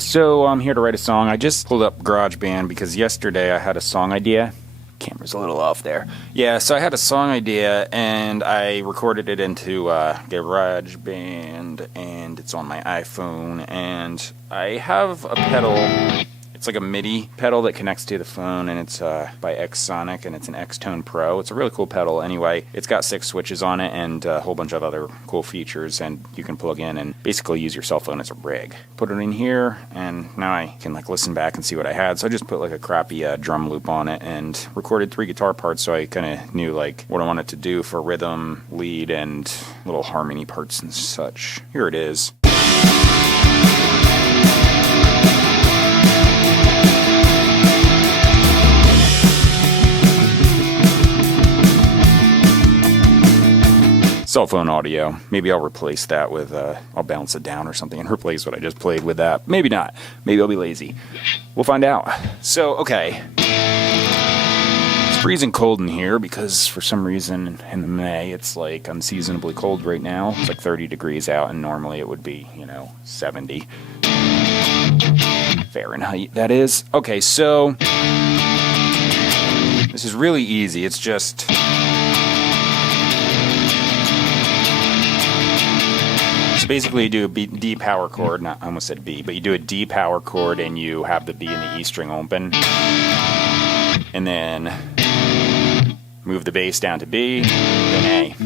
so I'm here to write a song. I just pulled up GarageBand because yesterday I had a song idea. Camera's a little off there. Yeah, so I had a song idea and I recorded it into GarageBand, and it's on my iPhone, and I have a pedal. It's like a MIDI pedal that connects to the phone, and it's by Xsonic, and it's an Xtone Pro. It's a really cool pedal. Anyway, it's got 6 switches on it and a whole bunch of other cool features, and you can plug in and basically use your cell phone as a rig. Put it in here, and now I can like listen back and see what I had. So I just put like a crappy drum loop on it and recorded 3 guitar parts, so I kind of knew like what I wanted to do for rhythm, lead, and little harmony parts and such. Here it is. Cell phone audio. Maybe I'll replace that with, I'll bounce it down or something and replace what I just played with that. Maybe not. Maybe I'll be lazy. We'll find out. So, okay. It's freezing cold in here because for some reason in May it's like unseasonably cold right now. It's like 30 degrees out, and normally it would be, 70 Fahrenheit, that is. Okay, so this is really easy. It's just... basically, you do a D power chord. I almost said B, but you do a D power chord and you have the B and the E string open, and then move the bass down to B, then A.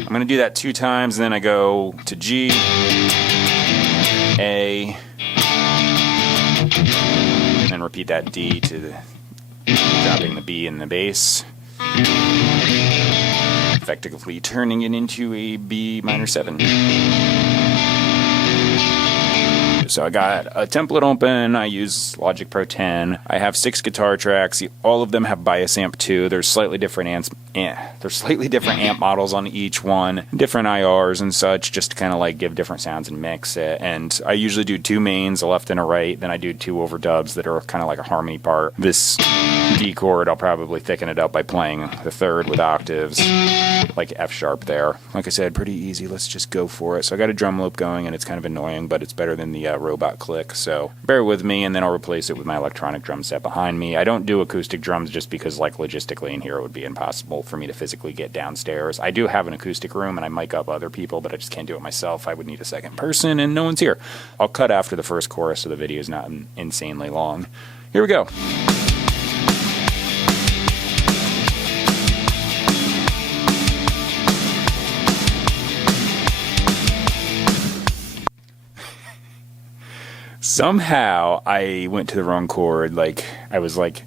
I'm going to do that 2 times, and then I go to G, A, and then repeat that D to dropping the B in the bass, effectively turning it into a B minor 7. So I got a template open. I use Logic Pro 10. I have 6 guitar tracks. All of them have bias amp 2. There's slightly different amp models on each one, different IRs and such, just to kind of like give different sounds and mix it. And I usually do 2 mains, a left and a right. Then I do 2 overdubs that are kind of like a harmony part. This D chord, I'll probably thicken it up by playing the 3rd with octaves, like F sharp there. Like I said, pretty easy. Let's just go for it. So I got a drum loop going, and it's kind of annoying, but it's better than the robot click. So bear with me, and then I'll replace it with my electronic drum set behind me. I don't do acoustic drums just because, like, logistically in here it would be impossible for me to physically get downstairs. I do have an acoustic room, and I mic up other people, but I just can't do it myself. I would need a second person, and no one's here. I'll cut after the first chorus so the video is not insanely long. Here we go. Somehow I went to the wrong chord. Like, I was like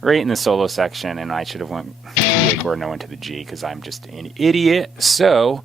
right in the solo section, and I should have went to the A chord and I went to the G because I'm just an idiot. So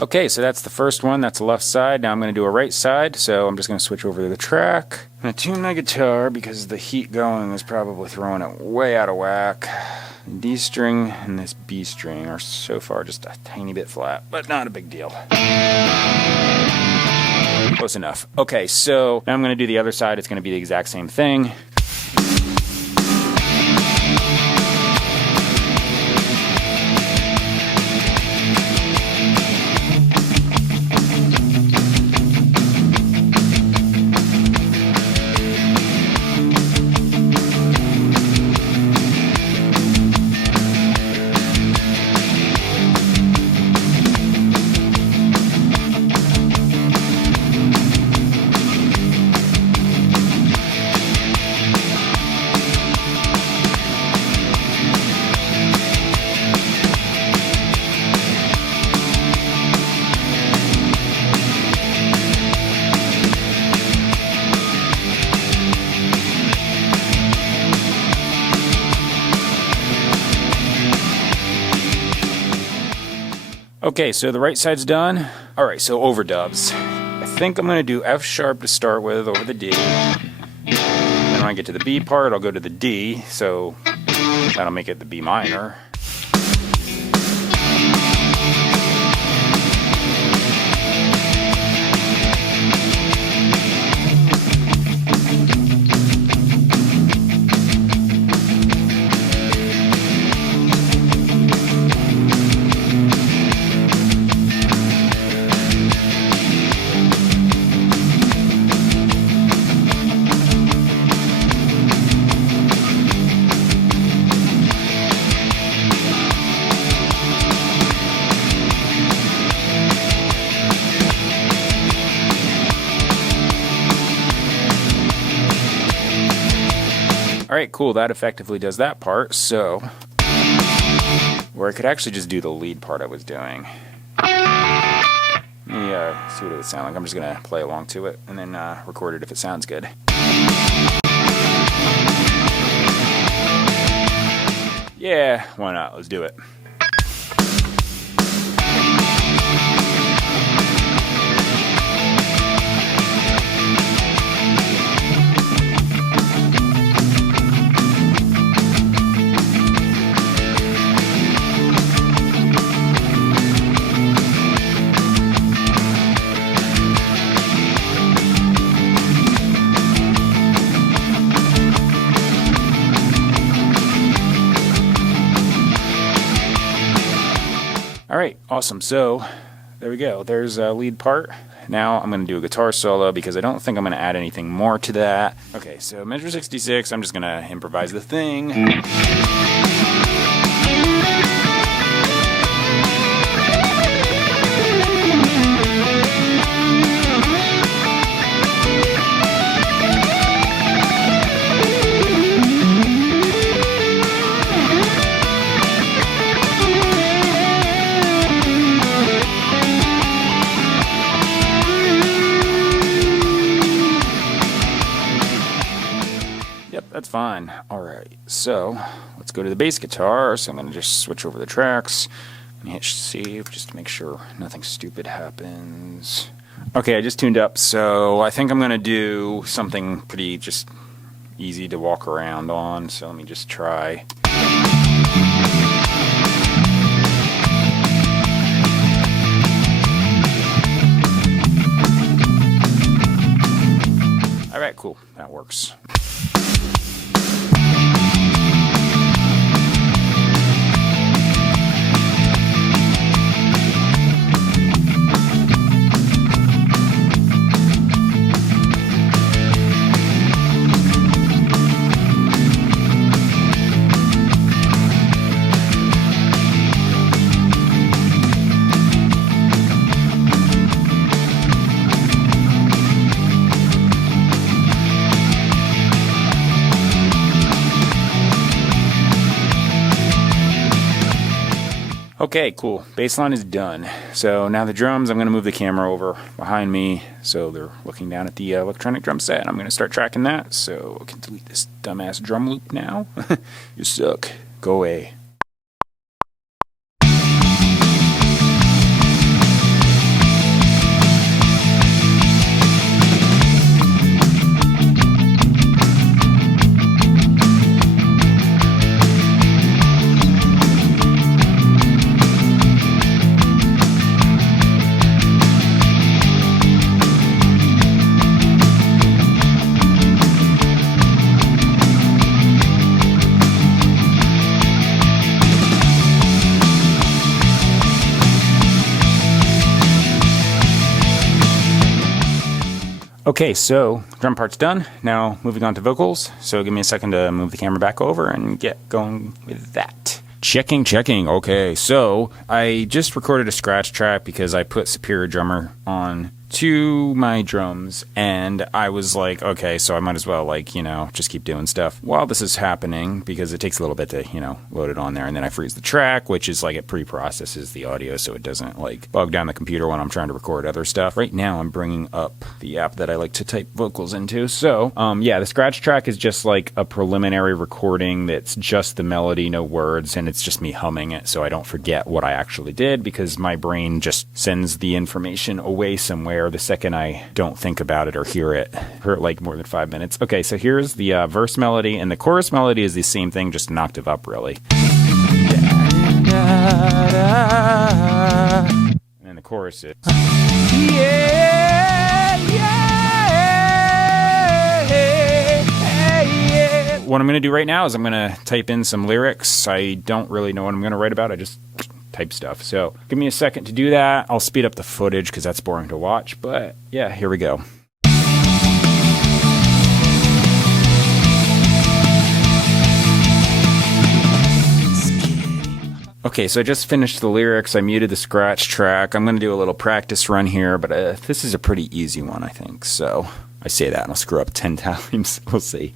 okay, so that's the first one. That's the left side. Now I'm going to do a right side, so I'm just going to switch over to the track. I'm going to tune my guitar because the heat going is probably throwing it way out of whack. The D string and this B string are so far just a tiny bit flat, but not a big deal. Close enough. Okay, so now I'm going to do the other side. It's going to be the exact same thing. Okay, so the right side's done. All right, so overdubs. I think I'm gonna do F sharp to start with over the D. Then when I get to the B part, I'll go to the D, so that'll make it the B minor. Alright, cool, that effectively does that part, so where I could actually just do the lead part I was doing. Let me see what it would sound like. I'm just going to play along to it and then record it if it sounds good. Yeah, why not? Let's do it. Alright, awesome. So, there we go. There's a lead part. Now I'm going to do a guitar solo because I don't think I'm going to add anything more to that. Okay, so measure 66, I'm just going to improvise the thing. That's fine. Alright, so let's go to the bass guitar. So I'm going to just switch over the tracks and hit save just to make sure nothing stupid happens. Okay, I just tuned up, so I think I'm going to do something pretty just easy to walk around on. So let me just try. Alright, cool. That works. Okay, cool. Bassline is done. So now the drums, I'm going to move the camera over behind me so they're looking down at the electronic drum set. I'm going to start tracking that, so I can delete this dumbass drum loop now. You suck. Go away. Okay, so drum part's done. Now moving on to vocals. So give me a second to move the camera back over and get going with that. Checking. Okay, so I just recorded a scratch track because I put Superior Drummer on to my drums, and I was like, okay, so I might as well, like, just keep doing stuff while this is happening, because it takes a little bit to, load it on there, and then I freeze the track, which is like it pre-processes the audio so it doesn't like bog down the computer when I'm trying to record other stuff. Right now I'm bringing up the app that I like to type vocals into. So yeah, the scratch track is just like a preliminary recording that's just the melody, no words, and it's just me humming it so I don't forget what I actually did, because my brain just sends the information away somewhere the second I don't think about it or hear it for like more than 5 minutes. Okay, so here's the verse melody, and the chorus melody is the same thing, just an octave up, really. And then the chorus is What I'm going to do right now is I'm going to type in some lyrics. I don't really know what I'm going to write about. I just type stuff. So give me a second to do that. I'll speed up the footage because that's boring to watch. But yeah, here we go. Okay, so I just finished the lyrics. I muted the scratch track. I'm going to do a little practice run here, but this is a pretty easy one, I think. So I say that and I'll screw up 10 times. We'll see.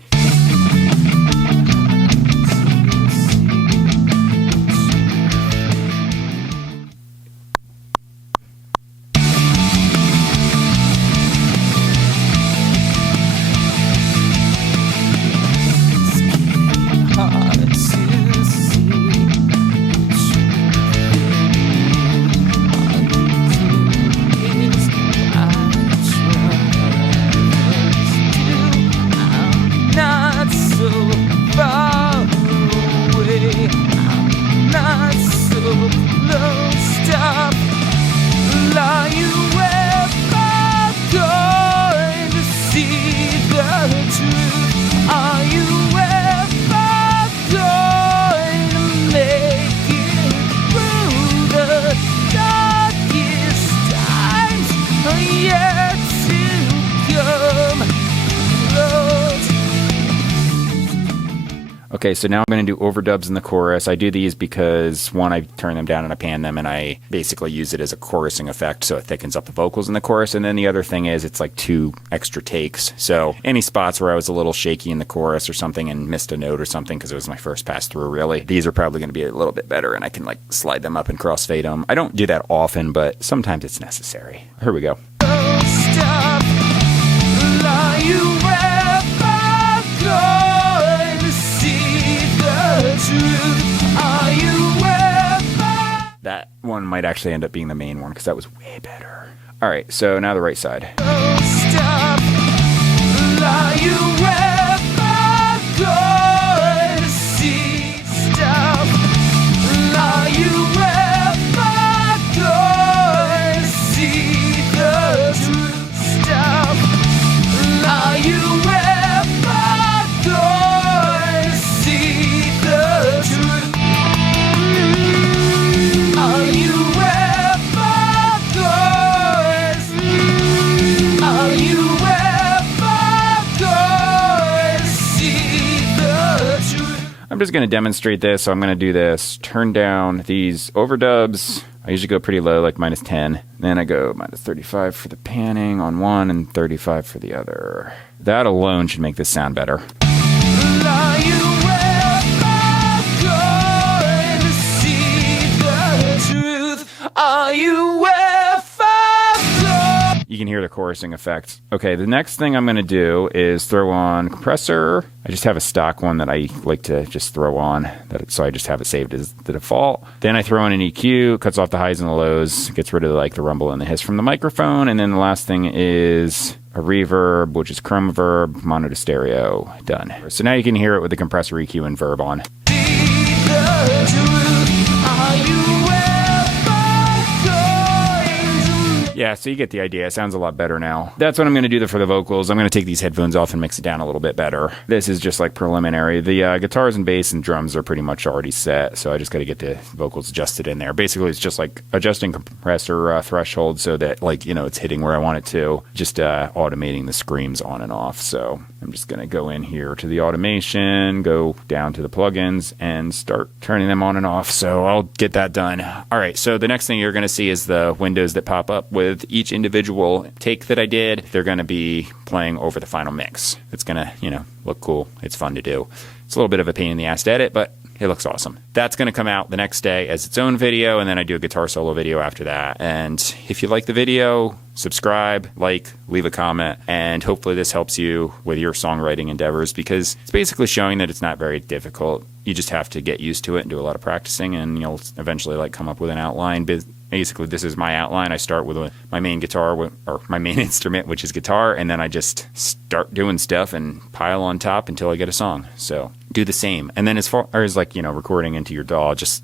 Okay, so now I'm going to do overdubs in the chorus. I do these because, one, I turn them down and I pan them, and I basically use it as a chorusing effect so it thickens up the vocals in the chorus. And then the other thing is it's like 2 extra takes. So any spots where I was a little shaky in the chorus or something and missed a note or something because it was my first pass through, really, these are probably going to be a little bit better, and I can like slide them up and crossfade them. I don't do that often, but sometimes it's necessary. Here we go. That one might actually end up being the main one because that was way better. All right, so now the right side. I'm just going to demonstrate this, so I'm going to do this. Turn down these overdubs. I usually go pretty low, like -10. Then I go -35 for the panning on one and 35 for the other. That alone should make this sound better. Are you You can hear the chorusing effect. Okay, the next thing I'm going to do is throw on compressor. I just have a stock one that I like to just throw on, so I just have it saved as the default. Then I throw in an EQ, cuts off the highs and the lows, gets rid of like the rumble and the hiss from the microphone. And then the last thing is a reverb, which is chroma verb, mono to stereo. Done. So now you can hear it with the compressor, EQ, and verb on. Yeah, so you get the idea. It sounds a lot better now. That's what I'm going to do for the vocals. I'm going to take these headphones off and mix it down a little bit better. This is just like preliminary. The guitars and bass and drums are pretty much already set, so I just got to get the vocals adjusted in there. Basically, it's just like adjusting compressor threshold so that, like, you know, it's hitting where I want it to. Just automating the screams on and off. So I'm just going to go in here to the automation, go down to the plugins, and start turning them on and off. So I'll get that done. All right, so the next thing you're going to see is the windows that pop up with with each individual take that I did, they're going to be playing over the final mix. It's going to, look cool. It's fun to do. It's a little bit of a pain in the ass to edit, but it looks awesome. That's going to come out the next day as its own video, and then I do a guitar solo video after that. And if you like the video, subscribe, leave a comment, and hopefully this helps you with your songwriting endeavors, because it's basically showing that it's not very difficult. You just have to get used to it and do a lot of practicing, and you'll eventually come up with an outline. Basically, this is my outline. I start with my main guitar, or my main instrument, which is guitar, and then I just start doing stuff and pile on top until I get a song. So do the same. And then as far as recording into your DAW, just,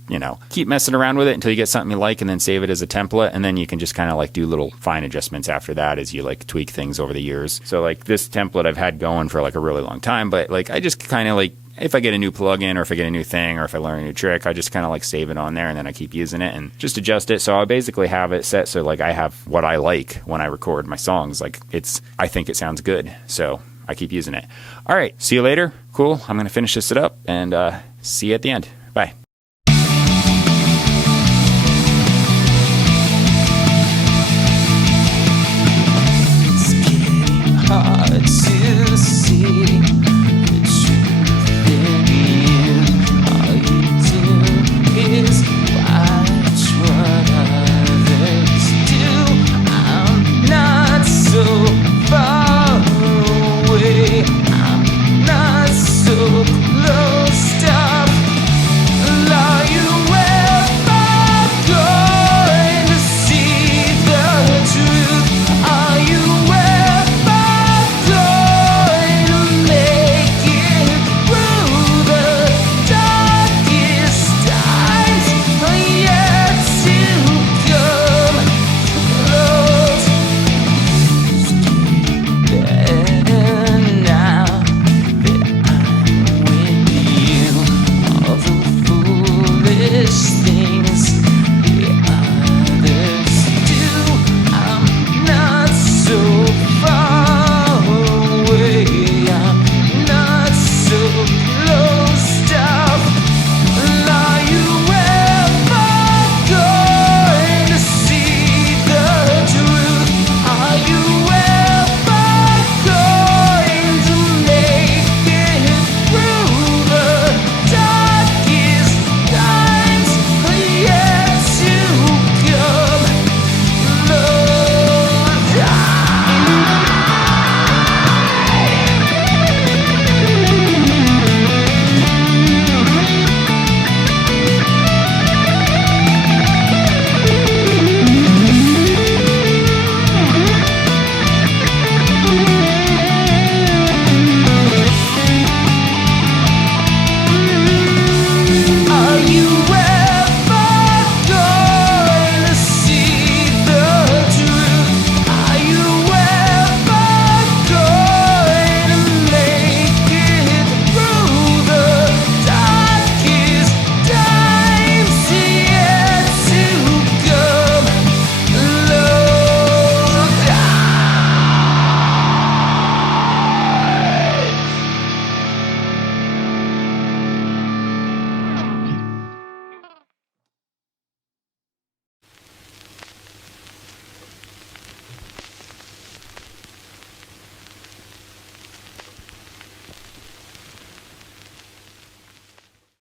keep messing around with it until you get something you like, and then save it as a template. And then you can just kind of do little fine adjustments after that as you tweak things over the years. So this template I've had going for a really long time, but I just kind of if I get a new plugin, or if I get a new thing, or if I learn a new trick, I just kind of save it on there, and then I keep using it and just adjust it. So I basically have it set so I have what I like when I record my songs. I think it sounds good, so I keep using it. All right, see you later. Cool. I'm going to finish this up, and see you at the end. Bye.